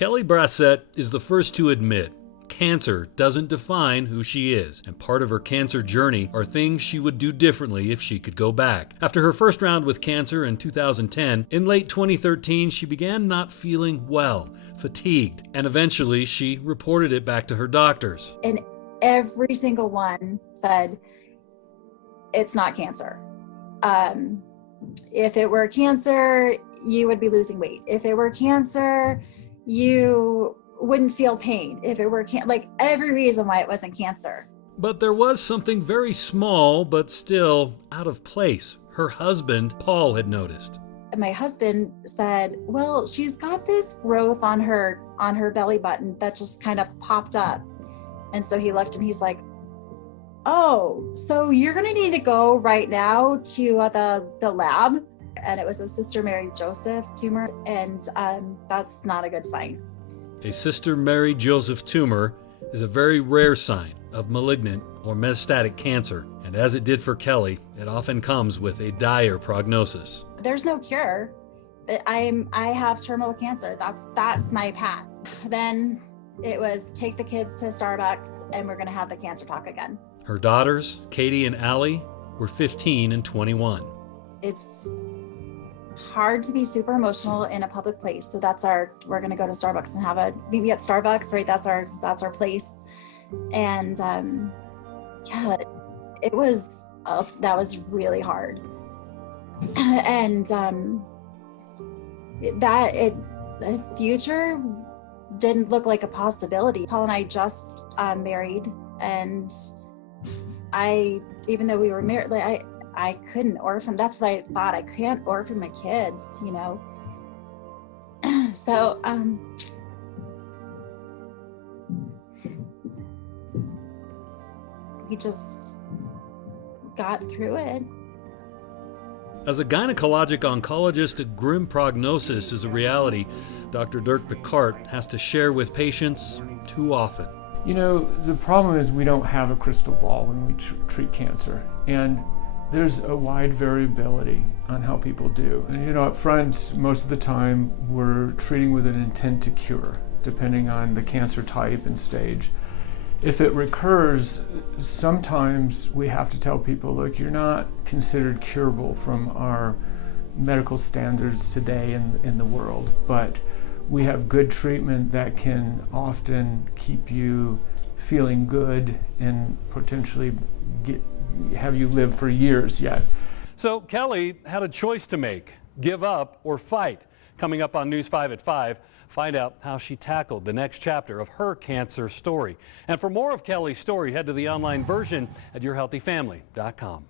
Kelly Brassett is the first to admit cancer doesn't define who she is, and part of her cancer journey are things she would do differently if she could go back. After her first round with cancer in 2010, in late 2013 she began not feeling well, fatigued, and eventually she reported it back to her doctors. And every single one said, it's not cancer. If it were cancer, you would be losing weight. If it were cancer, you wouldn't feel pain. If it were like every reason why it wasn't cancer. But there was something very small but still out of place. Her husband, Paul, had noticed. And my husband said, well, she's got this growth on her belly button that just kind of popped up. And so he looked and he's like, oh, so you're going to need to go right now to the lab. And it was a Sister Mary Joseph tumor. And that's not a good sign. A Sister Mary Joseph tumor is a very rare sign of malignant or metastatic cancer. And as it did for Kelly, it often comes with a dire prognosis. There's no cure. I have terminal cancer. That's my path. Then it was take the kids to Starbucks and we're going to have the cancer talk again. Her daughters, Katie and Allie, were 15 and 21. It's hard to be super emotional in a public place. So we're going to go to Starbucks and meet me at Starbucks, right? That's our place. And yeah, that was really hard. And the future didn't look like a possibility. Paul and I just married, and even though we were married, like I couldn't orphan. That's what I thought. I can't orphan my kids, you know. So we just got through it. As a gynecologic oncologist, a grim prognosis is a reality Dr. Dirk Pickart has to share with patients too often. You know, the problem is we don't have a crystal ball when we treat cancer. And there's a wide variability on how people do. And you know, up front, most of the time, we're treating with an intent to cure, depending on the cancer type and stage. If it recurs, sometimes we have to tell people, look, you're not considered curable from our medical standards today in the world, but we have good treatment that can often keep you feeling good and potentially have you live for years yet. So Kelly had a choice to make, give up or fight. Coming up on News 5 at 5, find out how she tackled the next chapter of her cancer story. And for more of Kelly's story, head to the online version at yourhealthyfamily.com.